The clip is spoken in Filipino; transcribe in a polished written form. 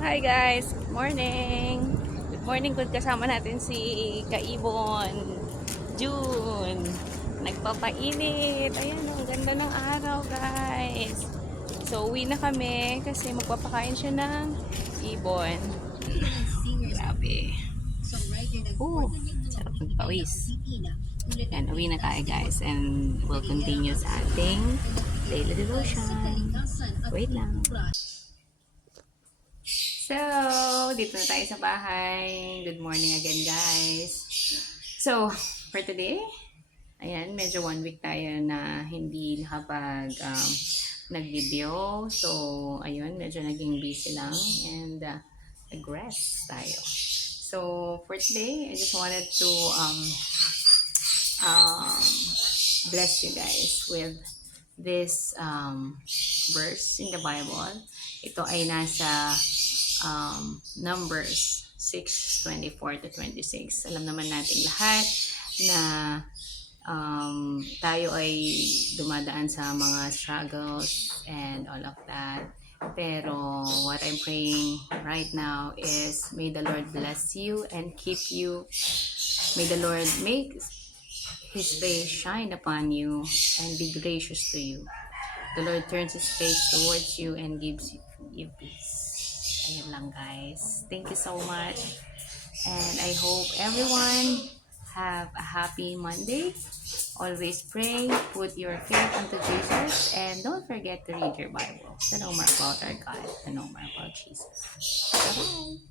Hi guys, good morning. Good morning, good kasama natin si Kaibon, June. Nagpapainit. Ayan, ang ganda ng araw guys. So, uwi na kami kasi magpapakain siya ng ibon. Grabe. Sarap ng pawis. Yan, uwi na tayo guys and we'll continue sa ating daily devotion. Wait lang. So, dito na tayo sa bahay. Good morning again, guys. So, for today, ayan, medyo 1 week tayo na hindi nag-video. So, ayun, medyo naging busy lang and nag-rest tayo. So, for today, I just wanted to bless you guys with this verse in the Bible. Ito ay nasa Numbers 6:24 to 26. Alam naman natin lahat na tayo ay dumadaan sa mga struggles and all of that. Pero what I'm praying right now is may the Lord bless you and keep you. May the Lord make His face shine upon you and be gracious to you. The Lord turns His face towards you and gives you peace. Ayun lang guys. Thank you so much. And I hope everyone have a happy Monday. Always pray, put your faith into Jesus, and don't forget to read your Bible to know more about our God, to know more about Jesus. Bye-bye.